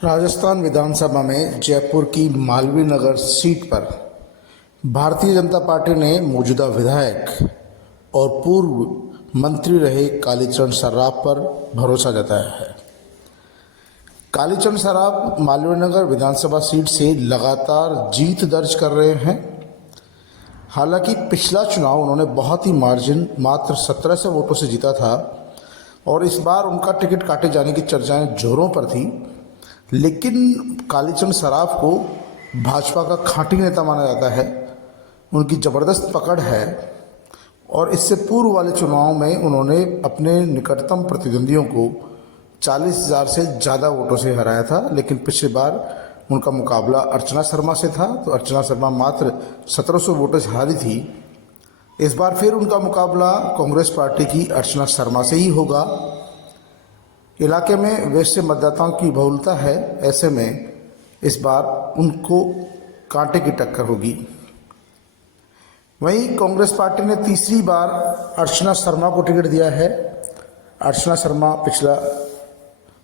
राजस्थान विधानसभा में जयपुर की मालवीय नगर सीट पर भारतीय जनता पार्टी ने मौजूदा विधायक और पूर्व मंत्री रहे कालीचरण सर्राफ पर भरोसा जताया है। कालीचरण सर्राफ मालवीय नगर विधानसभा सीट से लगातार जीत दर्ज कर रहे हैं। हालांकि पिछला चुनाव उन्होंने बहुत ही मार्जिन मात्र 1700 वोटों से जीता था और इस बार उनका टिकट काटे जाने की चर्चाएं जोरों पर थी। लेकिन कालीचरण सर्राफ को भाजपा का खांटी नेता माना जाता है, उनकी ज़बरदस्त पकड़ है और इससे पूर्व वाले चुनाव में उन्होंने अपने निकटतम प्रतिद्वंदियों को 40,000 से ज़्यादा वोटों से हराया था। लेकिन पिछली बार उनका मुकाबला अर्चना शर्मा से था, तो अर्चना शर्मा मात्र 1700 वोटों से हारी थी। इस बार फिर उनका मुकाबला कांग्रेस पार्टी की अर्चना शर्मा से ही होगा। इलाके में वैश्य मतदाताओं की बहुलता है, ऐसे में इस बार उनको कांटे की टक्कर होगी। वहीं कांग्रेस पार्टी ने तीसरी बार अर्चना शर्मा को टिकट दिया है। अर्चना शर्मा पिछला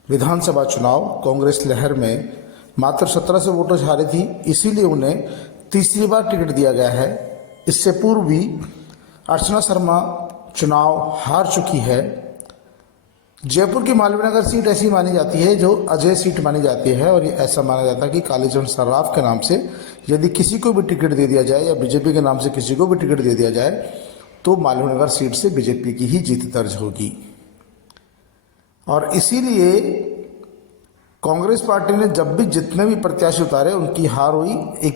विधानसभा चुनाव कांग्रेस लहर में मात्र 1700 वोटों से हारी थी, इसीलिए उन्हें तीसरी बार टिकट दिया गया है। इससे पूर्व भी अर्चना शर्मा चुनाव हार चुकी है। जयपुर की मालवीय नगर सीट ऐसी मानी जाती है जो अजय सीट मानी जाती है और ये ऐसा माना जाता है कि कालीचरण सर्राफ के नाम से यदि किसी को भी टिकट दे दिया जाए या बीजेपी के नाम से किसी को भी टिकट दे दिया जाए तो मालवीय नगर सीट से बीजेपी की ही जीत दर्ज होगी। और इसीलिए कांग्रेस पार्टी ने जब भी जितने भी प्रत्याशी उतारे उनकी हार हुई। एक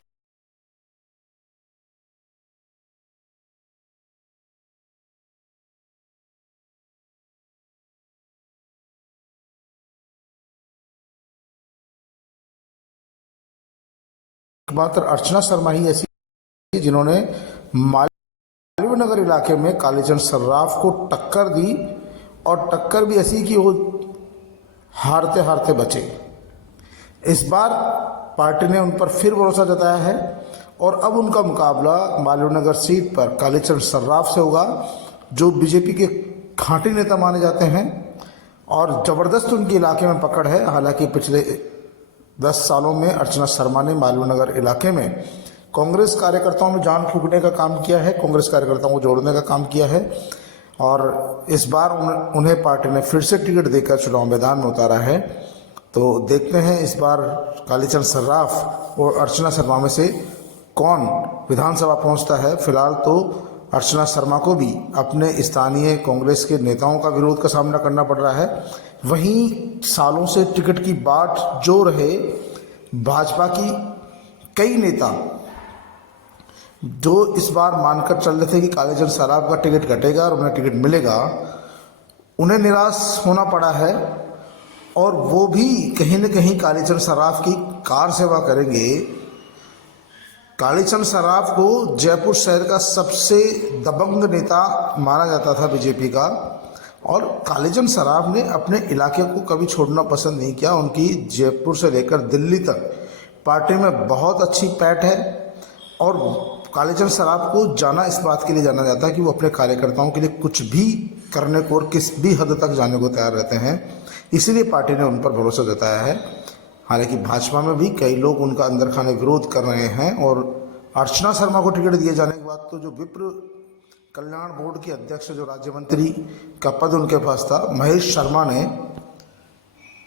मात्र अर्चना शर्मा ही ऐसी जिन्होंने मालवीय नगर इलाके में कालीचरण सर्राफ को टक्कर दी और टक्कर भी ऐसी कि वो हारते हारते बचे। इस बार पार्टी ने उन पर फिर भरोसा जताया है और अब उनका मुकाबला मालवीय नगर सीट पर कालीचरण सर्राफ से होगा, जो बीजेपी के खांटी नेता माने जाते हैं और ज़बरदस्त उनके इलाके में पकड़ है। हालांकि पिछले 10 सालों में अर्चना शर्मा ने मालवीय नगर इलाके में कांग्रेस कार्यकर्ताओं में जान फूंकने का काम किया है, कांग्रेस कार्यकर्ताओं को जोड़ने का काम किया है और इस बार उन्हें पार्टी ने फिर से टिकट देकर चुनाव मैदान में उतारा है। तो देखते हैं इस बार कालीचरण सर्राफ और अर्चना शर्मा में से कौन विधानसभा पहुंचता है। फिलहाल तो अर्चना शर्मा को भी अपने स्थानीय कांग्रेस के नेताओं का विरोध का सामना करना पड़ रहा है। वहीं सालों से टिकट की बाट जो रहे भाजपा की कई नेता जो इस बार मानकर चल रहे थे कि कालीचरण सर्राफ का टिकट कटेगा और उन्हें टिकट मिलेगा, उन्हें निराश होना पड़ा है और वो भी कहीं न कहीं कालीचरण सर्राफ की कार सेवा करेंगे। कालीचरण सर्राफ को जयपुर शहर का सबसे दबंग नेता माना जाता था बीजेपी का और कालीचरण सर्राफ ने अपने इलाके को कभी छोड़ना पसंद नहीं किया। उनकी जयपुर से लेकर दिल्ली तक पार्टी में बहुत अच्छी पैठ है और कालीचरण सर्राफ को जाना इस बात के लिए जाना जाता है कि वो अपने कार्यकर्ताओं के लिए कुछ भी करने को और किस भी हद तक जाने को तैयार रहते हैं। इसीलिए पार्टी ने उन पर भरोसा जताया है। हालांकि भाजपा में भी कई लोग उनका अंदर खाने विरोध कर रहे हैं और अर्चना शर्मा को टिकट दिए जाने के बाद तो जो विप्र कल्याण बोर्ड के अध्यक्ष जो राज्य मंत्री का पद उनके पास था, महेश शर्मा ने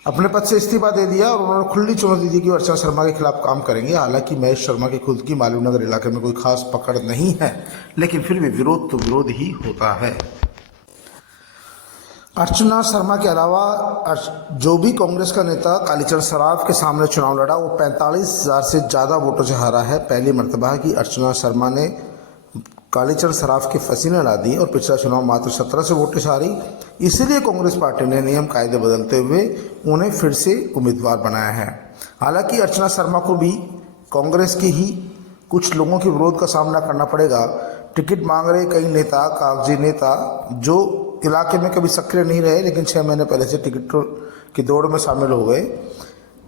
अपने पद से इस्तीफा दे दिया और उन्होंने खुली चुनौती दी कि अर्चना शर्मा के खिलाफ काम करेंगे। हालांकि महेश शर्मा की खुद की मालवीय नगर इलाके में कोई खास पकड़ नहीं है, लेकिन फिर भी विरोध तो विरोध ही होता है। अर्चना शर्मा के अलावा जो भी कांग्रेस का नेता कालीचरण सर्राफ के सामने चुनाव लड़ा वो 45,000 से ज़्यादा वोटों से हारा है। पहली मर्तबा है कि अर्चना शर्मा ने कालीचरण सर्राफ की फसीलें ला दी और पिछला चुनाव मात्र 1700 वोटों से हारी। इसलिए कांग्रेस पार्टी ने नियम कायदे बदलते हुए उन्हें फिर से उम्मीदवार बनाया है। हालांकि अर्चना शर्मा को भी कांग्रेस के ही कुछ लोगों के विरोध का सामना करना पड़ेगा। टिकट मांग रहे कई नेता, कागजी नेता जो इलाके में कभी सक्रिय नहीं रहे लेकिन 6 महीने पहले से टिकट की दौड़ में शामिल हो गए।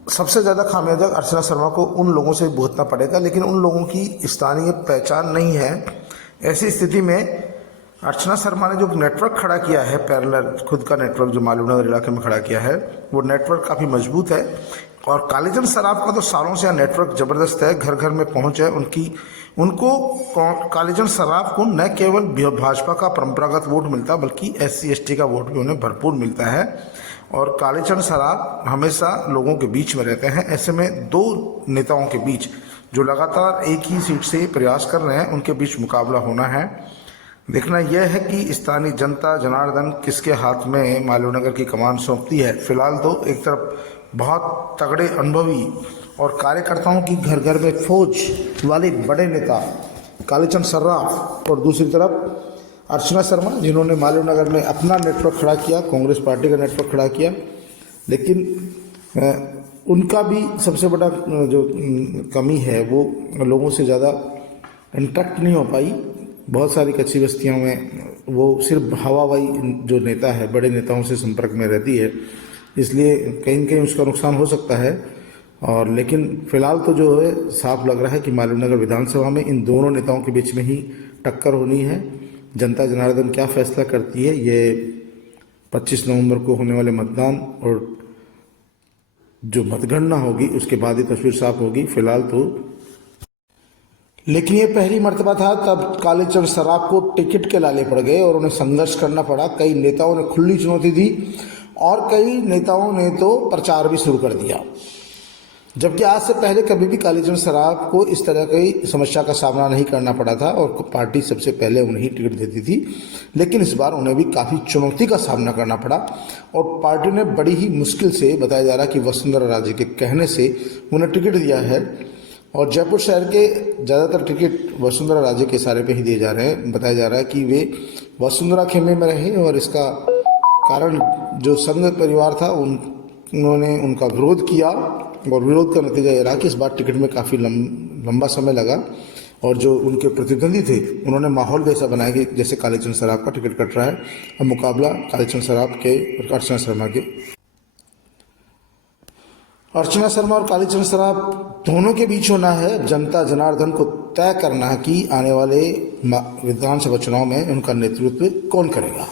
सबसे ज़्यादा खामियाजा अर्चना शर्मा को उन लोगों से भुगतना पड़ेगा, लेकिन उन लोगों की स्थानीय पहचान नहीं है। ऐसी स्थिति में अर्चना शर्मा ने जो नेटवर्क खड़ा किया है, पैरेलल खुद का नेटवर्क जो मालवीय नगर इलाके में खड़ा किया है, वो नेटवर्क काफ़ी मजबूत है। और कालीचंद सराफ का तो सालों से नेटवर्क जबरदस्त है, घर घर में पहुंच है उनको कालीचंद सराफ को न केवल भाजपा का परंपरागत वोट मिलता बल्कि SC ST का वोट भी उन्हें भरपूर मिलता है। और कालीचंद सराफ हमेशा लोगों के बीच में रहते हैं। ऐसे में दो नेताओं के बीच जो लगातार एक ही सीट से प्रयास कर रहे हैं उनके बीच मुकाबला होना है। देखना यह है कि स्थानीय जनता जनार्दन किसके हाथ में मालवीय की कमान सौंपती है। फिलहाल तो एक तरफ बहुत तगड़े अनुभवी और कार्यकर्ताओं की घर घर में फौज वाले बड़े नेता कालीचंद सराफ और दूसरी तरफ अर्चना शर्मा जिन्होंने मालवीय में अपना नेटवर्क खड़ा किया, कांग्रेस पार्टी का नेटवर्क खड़ा किया, लेकिन उनका भी सबसे बड़ा जो कमी है वो लोगों से ज़्यादा इंटरेक्ट नहीं हो पाई। बहुत सारी कच्ची बस्तियों में वो सिर्फ हवाबाई जो नेता है बड़े नेताओं से संपर्क में रहती है, इसलिए कहीं कहीं उसका नुकसान हो सकता है। और लेकिन फिलहाल तो जो है साफ लग रहा है कि मालवीय विधानसभा में इन दोनों नेताओं के बीच में ही टक्कर होनी है। जनता जनार्दन क्या फैसला करती है ये 25 नवंबर को होने वाले मतदान और जो मतगणना होगी उसके बाद ही तस्वीर साफ होगी। फिलहाल तो लेकिन ये पहली मर्तबा था तब कालीचंद सराफ को टिकट के लाले पड़ गए और उन्हें संघर्ष करना पड़ा। कई नेताओं ने खुली चुनौती दी और कई नेताओं ने तो प्रचार भी शुरू कर दिया, जबकि आज से पहले कभी भी कालीचंद सराफ को इस तरह की समस्या का सामना नहीं करना पड़ा था और पार्टी सबसे पहले उन्हें ही टिकट देती थी। लेकिन इस बार उन्हें भी काफ़ी चुनौती का सामना करना पड़ा और पार्टी ने बड़ी ही मुश्किल से, बताया जा रहा है कि वसुंधरा राजे के कहने से उन्हें टिकट दिया है। और जयपुर शहर के ज़्यादातर टिकट वसुंधरा राजे के इशारे पे ही दिए जा रहे हैं। बताया जा रहा है कि वे वसुंधरा खेमे में रहे और इसका कारण जो संघ परिवार था उन्होंने उनका विरोध किया और विरोध का नतीजा यह रहा कि इस बार टिकट में काफ़ी लंबा समय लगा और जो उनके प्रतिद्वंदी थे उन्होंने माहौल वैसा बनाया कि जैसे कालीचंद सराफ का टिकट कट रहा है। अब मुकाबला कालीचंद सराफ के और अर्चना शर्मा के। अर्चना शर्मा और कालीचंद सराफ दोनों के बीच होना है। जनता जनार्दन को तय करना है कि आने वाले विधानसभा चुनाव में उनका नेतृत्व कौन करेगा।